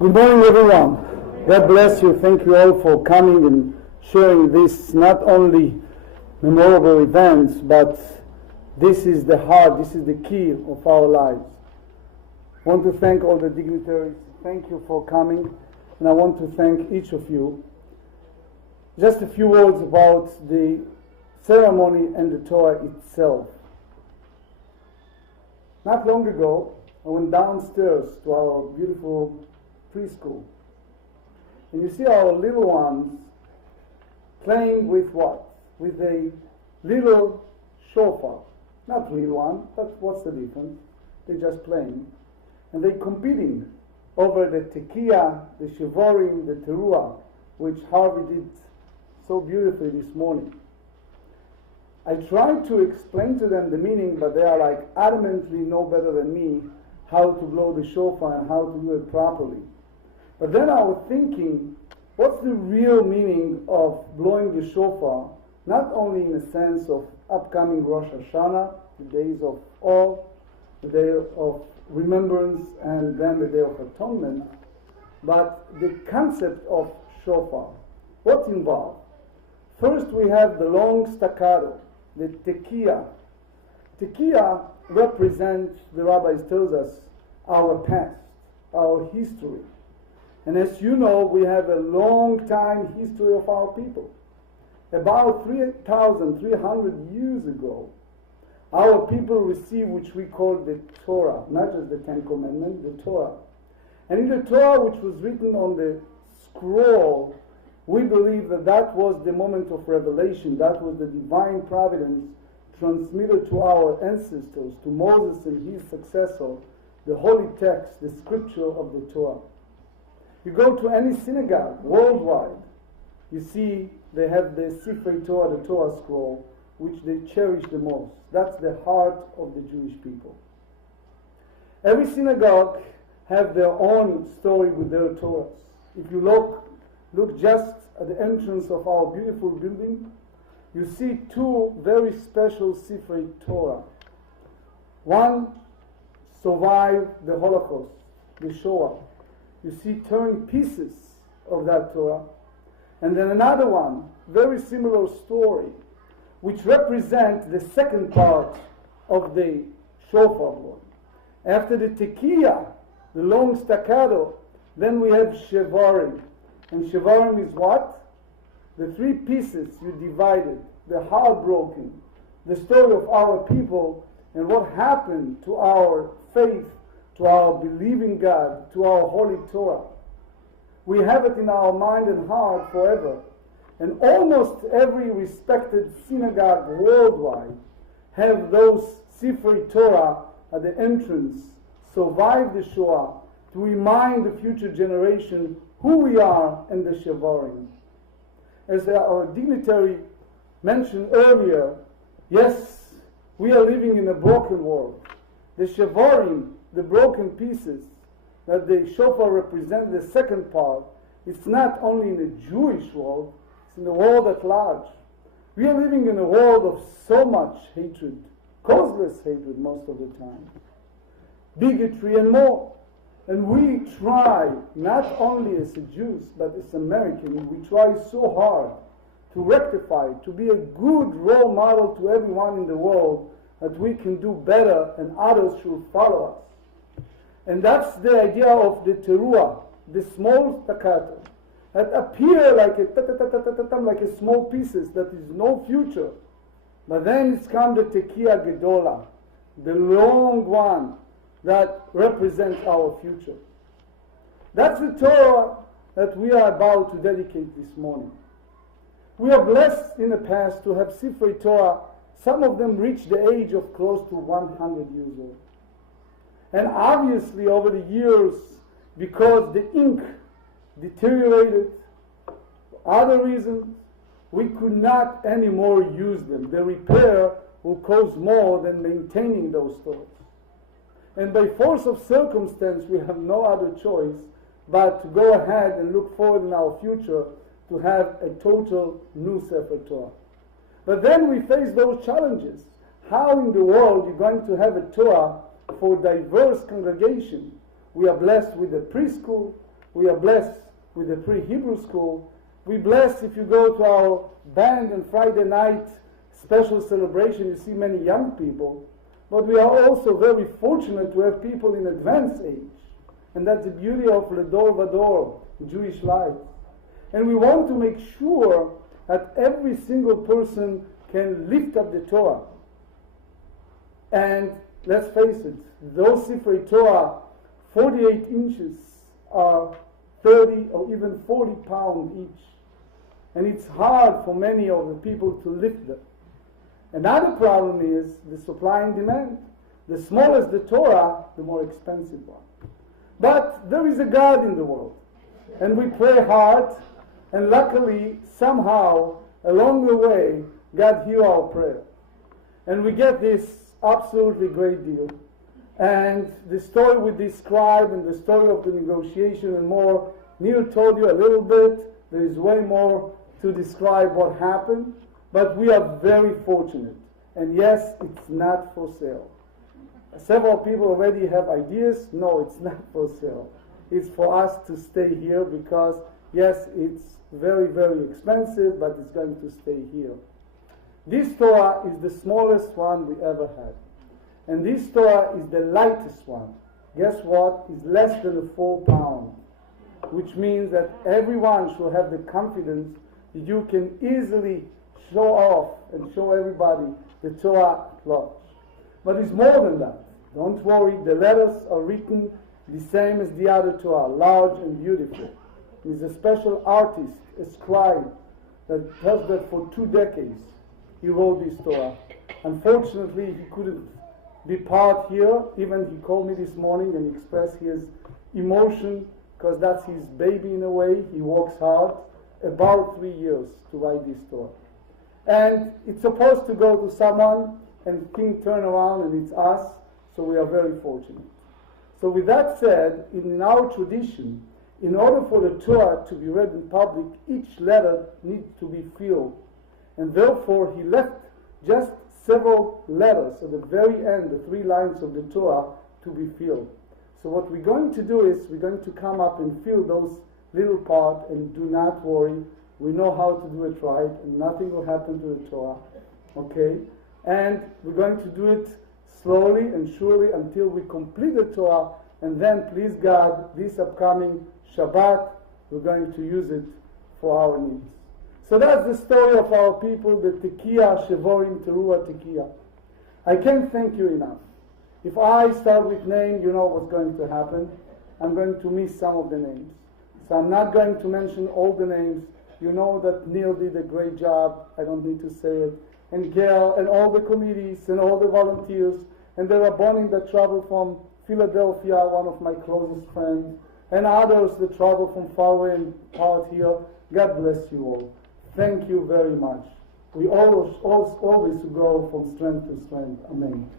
Good morning, everyone. God bless you. Thank you all for coming and sharing this not only memorable events, but this is the heart, this is the key of our lives. I want to thank all the dignitaries. Thank you for coming, and I want to thank each of you. Just a few words about the ceremony and the Torah itself. Not long ago, I went downstairs to our beautiful preschool, and you see our little ones playing with what? With a little shofar. Not real one, but what's the difference? They're just playing. And they're competing over the tekiah, the shivorim, the teruah, which Harvey did so beautifully this morning. I tried to explain to them the meaning, but they are like adamantly know better than me how to blow the shofar and how to do it properly. But then I was thinking, what's the real meaning of blowing the shofar, not only in the sense of upcoming Rosh Hashanah, the days of awe, the day of remembrance, and then the day of atonement, but the concept of shofar. What's involved? First we have the long staccato, the tekiah. Tekiah represents, the rabbis tells us, our past, our history. And as you know, we have a long time history of our people. About 3,300 years ago, our people received which we call the Torah, not just the Ten Commandments, the Torah. And in the Torah, which was written on the scroll, we believe that that was the moment of revelation, that was the divine providence transmitted to our ancestors, to Moses and his successor, the holy text, the scripture of the Torah. You go to any synagogue worldwide, you see they have the Sifrei Torah, the Torah scroll, which they cherish the most. That's the heart of the Jewish people. Every synagogue have their own story with their Torahs. If you look just at the entrance of our beautiful building, you see two very special Sifrei Torah. One survived the Holocaust, the Shoah. You see torn pieces of that Torah. And then another one, very similar story, which represents the second part of the shofar blowing. After the tekiah, the long staccato, then we have shivorim. And shivorim is what? The three pieces you divided, the heartbroken, the story of our people, and what happened to our faith, to our believing God, to our holy Torah. We have it in our mind and heart forever. And almost every respected synagogue worldwide have those Sifrei Torah at the entrance, survive the Shoah, to remind the future generation who we are and the shivorim. As our dignitary mentioned earlier, yes, we are living in a broken world. The shivorim, the broken pieces that the shofar represent, the second part, it's not only in the Jewish world, it's in the world at large. We are living in a world of so much hatred, causeless hatred most of the time, bigotry and more. And we try, not only as a Jews, but as Americans, we try so hard to rectify, to be a good role model to everyone in the world, that we can do better and others should follow us. And that's the idea of the teruah, the small staccato, that appear like like a small pieces that is no future. But then it's come the tekiah gedola, the long one that represents our future. That's the Torah that we are about to dedicate this morning. We are blessed in the past to have Sifrei Torah. Some of them reach the age of close to 100 years old. And obviously over the years, because the ink deteriorated, for other reasons, we could not anymore use them. The repair will cost more than maintaining those stores. And by force of circumstance, we have no other choice but to go ahead and look forward in our future to have a total new Sefer Torah. But then we face those challenges. How in the world you're going to have a Torah for diverse congregation? We are blessed with a preschool, we are blessed with a pre-Hebrew school. We're blessed if you go to our band and Friday night special celebration, you see many young people. But we are also very fortunate to have people in advanced age. And that's the beauty of Ledor Vador, Jewish life. And we want to make sure that every single person can lift up the Torah. And let's face it, those Sifrei Torah, 48 inches, are 30 or even 40 pounds each. And it's hard for many of the people to lift them. Another problem is the supply and demand. The smaller the Torah, the more expensive one. But there is a God in the world. And we pray hard, and luckily, somehow, along the way, God hears our prayer. And we get this absolutely great deal. And the story we describe and the story of the negotiation and more, Neil told you a little bit. There is way more to describe what happened. But we are very fortunate. And yes, it's not for sale. Several people already have ideas. No, it's not for sale. It's for us to stay here because, yes, it's very, very expensive, but it's going to stay here. This Torah is the smallest one we ever had. And this Torah is the lightest one. Guess what? It's less than 4 pounds. Which means that everyone should have the confidence that you can easily show off and show everybody the Torah at large. But it's more than that. Don't worry, the letters are written the same as the other Torah, large and beautiful. He's a special artist, a scribe, that does that for 2 decades. He wrote this Torah. Unfortunately, he couldn't be part here. Even he called me this morning and expressed his emotion because that's his baby in a way. He works hard, about 3 years to write this Torah. And it's supposed to go to someone and things turn around and it's us, so we are very fortunate. So with that said, in our tradition, in order for the Torah to be read in public, each letter needs to be filled. And therefore he left just several letters at the very end, the 3 lines of the Torah, to be filled. So what we're going to do is we're going to come up and fill those little parts, and do not worry, we know how to do it right, and nothing will happen to the Torah. Okay? And we're going to do it slowly and surely until we complete the Torah, and then, please God, this upcoming Shabbat, we're going to use it for our needs. So that's the story of our people, the Tekiah, Shevorim, Teruah, Tekiah. I can't thank you enough. If I start with name, you know what's going to happen. I'm going to miss some of the names. So I'm not going to mention all the names. You know that Neil did a great job. I don't need to say it. And Gail, and all the committees, and all the volunteers, and the Rabbonim that travel from Philadelphia, one of my closest friends, and others that travel from far away and out here. God bless you all. Thank you very much. We always go from strength to strength. Amen.